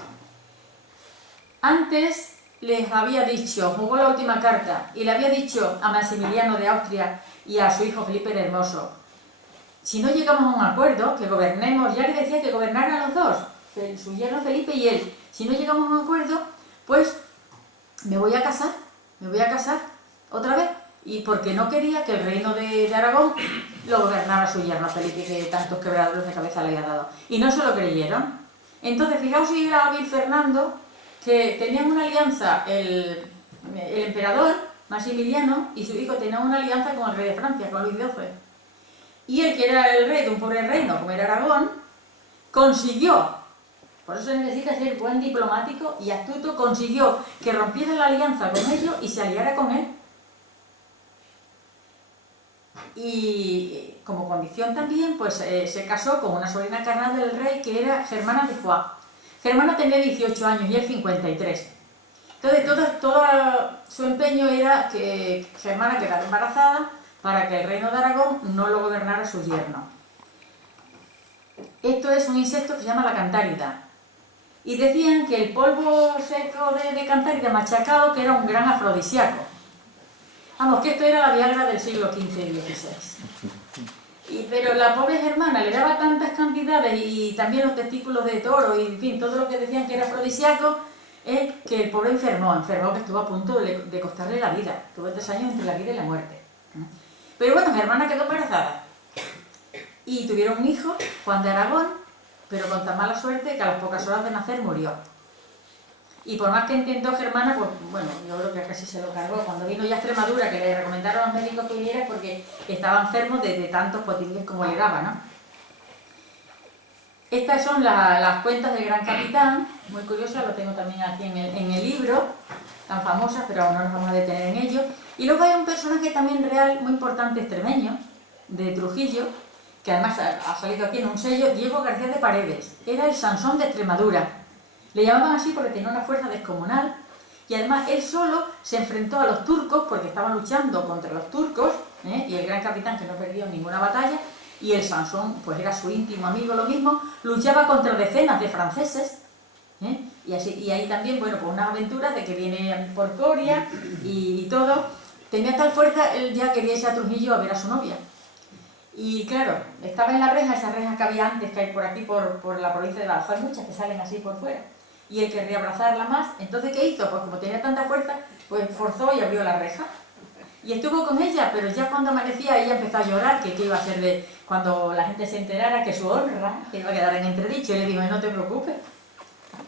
Antes les había dicho, jugó la última carta, y le había dicho a Maximiliano de Austria y a su hijo Felipe el Hermoso, si no llegamos a un acuerdo, que gobernemos, ya le decía que gobernaran los dos, su yerno Felipe y él, si no llegamos a un acuerdo, pues me voy a casar otra vez, y porque no quería que el reino de Aragón lo gobernara su yerno Felipe, que tantos quebraderos de cabeza le había dado, y no se lo creyeron. Entonces, fijaos si era hábil Fernando, que tenían una alianza, el emperador Maximiliano y su hijo tenían una alianza con el rey de Francia, con Luis XII. Y él, que era el rey de un pobre reino como era Aragón, consiguió, por eso se necesita ser buen diplomático y astuto, consiguió que rompiera la alianza con ellos y se aliara con él. Y como condición también, pues se casó con una sobrina carnal del rey que era Germana de Foix. Germana tenía 18 años y él 53. Entonces todo su empeño era que Germana quedara embarazada para que el reino de Aragón no lo gobernara su yerno. Esto es un insecto que se llama la cantárida. Y decían que el polvo seco de cantárida machacado que era un gran afrodisíaco. Vamos, que esto era la Viagra del siglo XV y XVI. Pero la pobre Germana le daba tantas cantidades y también los testículos de toro y en fin, todo lo que decían que era afrodisíaco, que el pobre enfermó que estuvo a punto de costarle la vida. Tuvo 3 años entre la vida y la muerte. Pero bueno, Germana quedó embarazada. Y tuvieron un hijo, Juan de Aragón, pero con tan mala suerte que a las pocas horas de nacer murió. Y por más que intentó Germana, pues bueno, yo creo que casi se lo cargó. Cuando vino ya a Extremadura, que le recomendaron a los médicos que viniera porque estaba enfermo de tantos potingues como le daba, ¿no? Estas son las cuentas del Gran Capitán, muy curiosas, lo tengo también aquí en el libro, tan famosas, pero no nos vamos a detener en ello. Y luego hay un personaje también real, muy importante, extremeño, de Trujillo, que además ha salido aquí en un sello, Diego García de Paredes. Era el Sansón de Extremadura. Le llamaban así porque tenía una fuerza descomunal y además él solo se enfrentó a los turcos porque estaban luchando contra los turcos, y el Gran Capitán, que no perdió ninguna batalla, y el Sansón, pues era su íntimo amigo, lo mismo, luchaba contra decenas de franceses, y ahí también, bueno, pues unas aventuras de que viene por Coria y todo. Tenía tal fuerza, él ya quería irse a Trujillo a ver a su novia. Y claro, estaba en la reja, esas rejas que había antes, que hay por aquí, por la provincia de Badajoz, hay muchas que salen así por fuera. Y él querría abrazarla más, entonces ¿qué hizo? Pues como tenía tanta fuerza, pues forzó y abrió la reja. Y estuvo con ella, pero ya cuando amanecía ella empezó a llorar, que iba a ser de cuando la gente se enterara que su honra iba a quedar en entredicho, y le dijo, no te preocupes.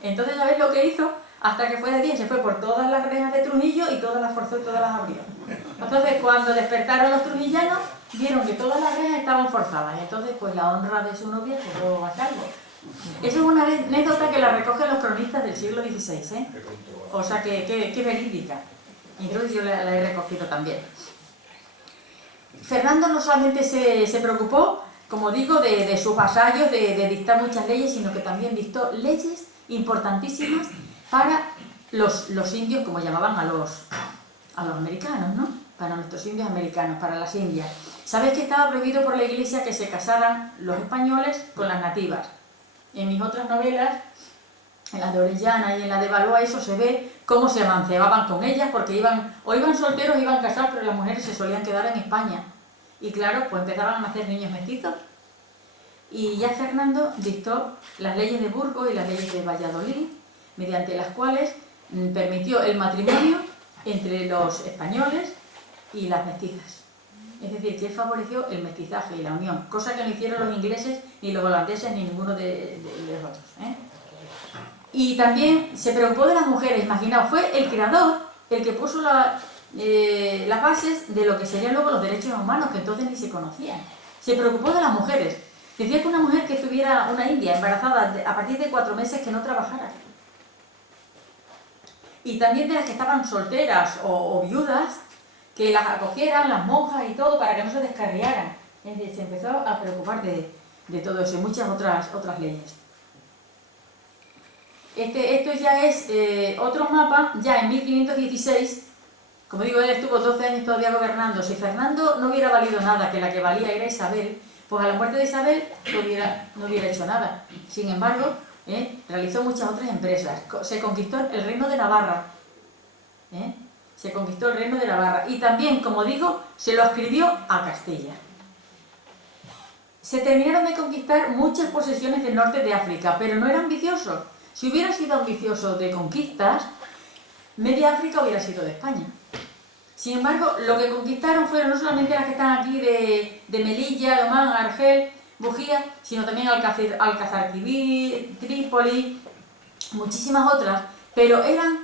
Entonces, ¿sabes lo que hizo? Hasta que fue de día, se fue por todas las rejas de Trujillo y todas las forzó y todas las abrió. Entonces, cuando despertaron los trujillanos, vieron que todas las rejas estaban forzadas, y entonces pues la honra de su novia quedó a salvo. Esa es una anécdota que la recogen los cronistas del siglo XVI, o sea que verídica. Y creo que yo la he recogido también. Fernando no solamente se preocupó, como digo, de sus vasallos, de dictar muchas leyes, sino que también dictó leyes importantísimas para los indios, como llamaban a los americanos, ¿no? Para nuestros indios americanos, para las indias. ¿Sabéis que estaba prohibido por la Iglesia que se casaran los españoles con las nativas? En mis otras novelas, en la de Orellana y en la de Valois, eso se ve cómo se amancebaban con ellas, porque iban solteros, iban casados, pero las mujeres se solían quedar en España. Y claro, pues empezaban a nacer niños mestizos. Y ya Fernando dictó las leyes de Burgos y las leyes de Valladolid, mediante las cuales permitió el matrimonio entre los españoles y las mestizas. Es decir, que él favoreció el mestizaje y la unión, cosa que no hicieron los ingleses, ni los holandeses, ni ninguno de los otros. Y también se preocupó de las mujeres. Imaginaos, fue el creador el que puso las bases de lo que serían luego los derechos humanos, que entonces ni se conocían. Se preocupó de las mujeres. Decía que una mujer que estuviera, una india, embarazada a partir de 4 meses, que no trabajara. Y también de las que estaban solteras o viudas, que las acogieran, las monjas y todo, para que no se descarriaran. Es decir, se empezó a preocupar de todo eso y muchas otras leyes. Esto ya es otro mapa, ya en 1516, como digo, él estuvo 12 años todavía gobernando. Si Fernando no hubiera valido nada, que la que valía era Isabel, pues a la muerte de Isabel no hubiera hecho nada. Sin embargo, realizó muchas otras empresas. Se conquistó el reino de Navarra. Se conquistó el reino de Navarra. Y también, como digo, se lo adscribió a Castilla. Se terminaron de conquistar muchas posesiones del norte de África, pero no era ambicioso. Si hubiera sido ambicioso de conquistas, media África hubiera sido de España. Sin embargo, lo que conquistaron fueron no solamente las que están aquí de Melilla, Omán, Argel, Bujía, sino también Alcázar-Quibir, Trípoli, muchísimas otras, pero eran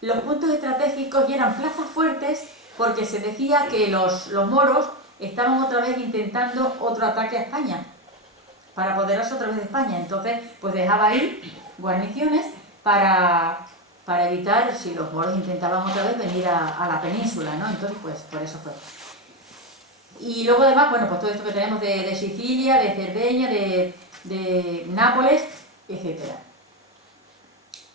los puntos estratégicos y eran plazas fuertes porque se decía que los moros estaban otra vez intentando otro ataque a España, para apoderarse otra vez de España. Entonces, pues dejaba ahí guarniciones para evitar si los moros intentaban otra vez venir a la península, ¿no? Entonces, pues por eso fue. Y luego además, bueno, pues todo esto que tenemos de Sicilia, de Cerdeña, de Nápoles, etc.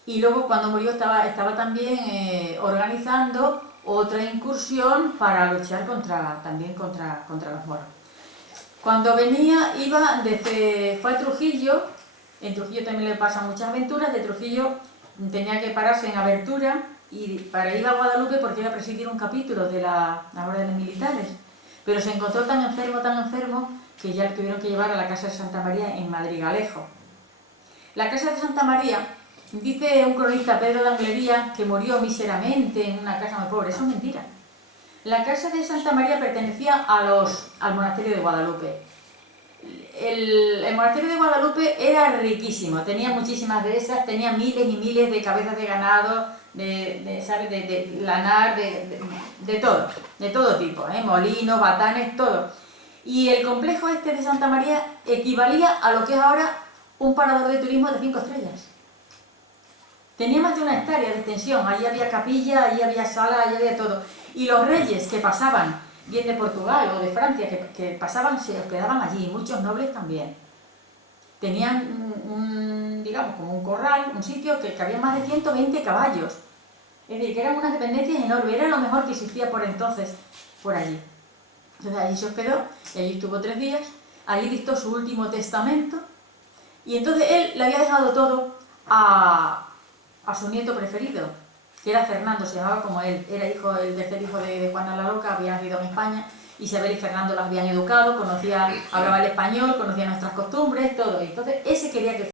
Y luego cuando murió estaba también organizando otra incursión para luchar contra los moros. Cuando venía, fue a Trujillo. En Trujillo también le pasan muchas aventuras. De Trujillo tenía que pararse en Abertura y para ir a Guadalupe porque iba a presidir un capítulo de la orden militares. Pero se encontró tan enfermo, que ya le tuvieron que llevar a la casa de Santa María en Madrigalejo. La casa de Santa María, dice un cronista, Pedro de Anglería, que murió míseramente en una casa muy pobre. Eso es mentira. La casa de Santa María pertenecía al monasterio de Guadalupe. El monasterio de Guadalupe era riquísimo, tenía muchísimas de esas, tenía miles y miles de cabezas de ganado, ¿sabes? De lanar, de todo tipo, molinos, batanes, todo. Y el complejo este de Santa María equivalía a lo que es ahora un parador de turismo de 5 estrellas. Tenía más de 1 hectárea de extensión, allí había capilla, allí había sala, allí había todo. Y los reyes que pasaban, bien de Portugal o de Francia, que pasaban, se hospedaban allí, muchos nobles también. Tenían digamos, como un corral, un sitio que había más de 120 caballos. Es decir, que eran unas dependencias enormes, era lo mejor que existía por entonces, por allí. Entonces allí se hospedó, y allí estuvo 3 días, allí dictó su último testamento, y entonces él le había dejado todo a su nieto preferido, que era Fernando, se llamaba como él, era el tercer hijo de Juana la Loca, había nacido en España, Isabel y Fernando las habían educado, hablaba el español, conocía nuestras costumbres, todo, y entonces ese quería que